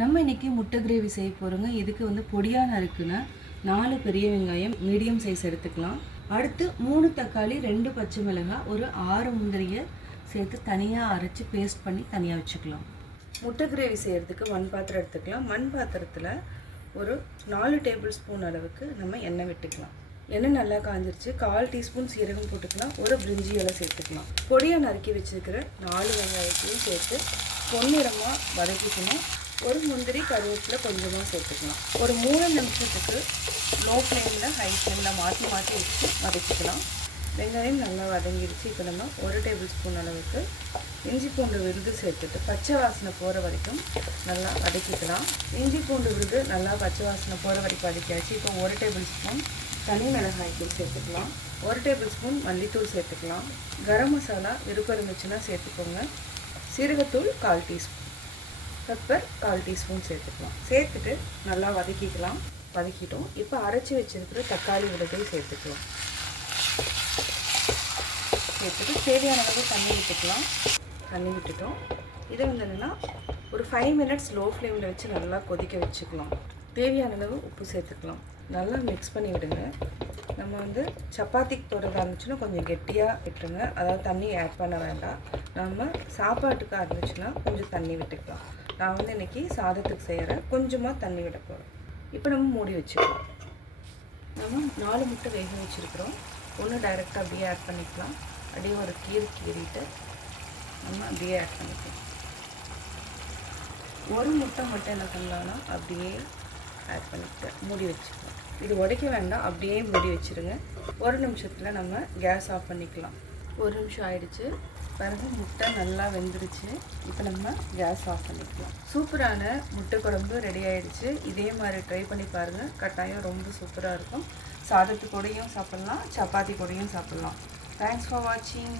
நம்ம இன்றைக்கி முட்டை கிரேவி செய்ய போகிறோங்க. இதுக்கு வந்து பொடியாக நறுக்குன 4 பெரிய வெங்காயம் மீடியம் சைஸ் எடுத்துக்கலாம். அடுத்து 3 தக்காளி, 2 பச்சை மிளகாய், ஒரு 6 முந்திரியை சேர்த்து தனியாக அரைச்சி பேஸ்ட் பண்ணி தனியாக வச்சுக்கலாம். முட்டை கிரேவி செய்கிறதுக்கு மண் பாத்திரம் எடுத்துக்கலாம். மண் பாத்திரத்தில் ஒரு 4 டேபிள் ஸ்பூன் அளவுக்கு நம்ம எண்ணெய் விட்டுக்கலாம். எண்ணெய் நல்லா காஞ்சிருச்சு. 1/4 டீஸ்பூன் சீரகம் போட்டுக்கலாம். ஒரு பிரிஞ்சி இலை சேர்த்துக்கலாம். பொடியாக நறுக்கி வச்சுருக்கிற 4 வெங்காயத்தையும் சேர்த்து பொன்னிறமாக வதக்கிக்கணும். ஒரு முந்திரி, கருவேப்பிலை கொஞ்சமாக சேர்த்துக்கலாம். ஒரு 3 நிமிஷத்துக்கு லோ ஃப்ளேமில் ஹை ஃப்ளேமில் மாற்றி வச்சு வதக்கிக்கலாம். வெங்காயம் நல்லா வதங்கிடுச்சு. இப்போ நம்ம 1 டேபிள் ஸ்பூன் அளவுக்கு இஞ்சி பூண்டு விழுது சேர்த்துட்டு பச்சை வாசனை போகிற வரைக்கும் நல்லா வதக்கிக்கலாம். இஞ்சி பூண்டு விழுது நல்லா பச்சை வாசனை போகிற வரைக்கும் வதக்கியாச்சு. இப்போ 1 டேபிள் ஸ்பூன் தனி மிளகாய் தூள் சேர்த்துக்கலாம். 1 டேபிள் ஸ்பூன் மல்லித்தூள் சேர்த்துக்கலாம். கரம் மசாலா விருப்பம் இருந்துச்சுன்னா சேர்த்துக்கோங்க. சீரகத்தூள் 1/4 டீஸ்பூன், பெப்பர் 1/4 டீஸ்பூன் சேர்த்துக்கலாம். சேர்த்துட்டு நல்லா வதக்கிக்கலாம். வதக்கிட்டோம். இப்போ அரைச்சி வச்சுருக்கிற தக்காளி விழுதையும் சேர்த்துக்கலாம். சேர்த்துட்டு தேவையான அளவு தண்ணி விட்டுக்கலாம். தண்ணி விட்டுட்டோம். இதை வந்து என்னென்னா ஒரு 5 மினிட்ஸ் லோ ஃப்ளேமில் வச்சு நல்லா கொதிக்க வச்சுக்கலாம். தேவையான அளவு உப்பு சேர்த்துக்கலாம். நல்லா மிக்ஸ் பண்ணி விடுங்க. நம்ம வந்து சப்பாத்திக்கு போடுறதா இருந்துச்சுன்னா கொஞ்சம் கெட்டியாக விட்டுருங்க. அதாவது தண்ணி ஆட் பண்ண வேண்டாம். நம்ம சாப்பாட்டுக்காக இருந்துச்சுன்னா கொஞ்சம் தண்ணி விட்டுக்கலாம். நான் வந்து இன்றைக்கி சாதத்துக்கு செய்கிறேன். கொஞ்சமாக தண்ணி விட போகிறோம். இப்போ நம்ம மூடி வச்சுக்கலாம். நம்ம 4 முட்டை வேக வச்சுருக்கிறோம். ஒன்று டைரெக்டாக அப்படியே ஆட் பண்ணிக்கலாம். அப்படியே ஒரு கீறிட்டு நம்ம அப்படியே ஆட் பண்ணிக்கலாம். ஒரு முட்டை மட்டும் என்ன பண்ணலான்னா அப்படியே ஆட் பண்ணிட்டு மூடி வச்சுக்கலாம். இது உடைக்க வேண்டாம், அப்படியே மூடி வச்சுருங்க. 1 நிமிஷத்தில் நம்ம கேஸ் ஆஃப் பண்ணிக்கலாம். 1 நிமிஷம் ஆயிடுச்சு. பிறகு முட்டை நல்லா வெந்துருச்சு. இப்போ நம்ம கேஸ் ஆஃப் பண்ணிக்கலாம். சூப்பரான முட்டை குழம்பு ரெடி ஆகிடுச்சு. இதே மாதிரி ட்ரை பண்ணி பாருங்கள். கட்டாயம் ரொம்ப சூப்பராக இருக்கும். சாதத்து கூடயும் சாப்பிட்லாம், சப்பாத்தி கூடயும் சாப்பிட்லாம். தேங்க்ஸ் ஃபார் வாட்சிங்.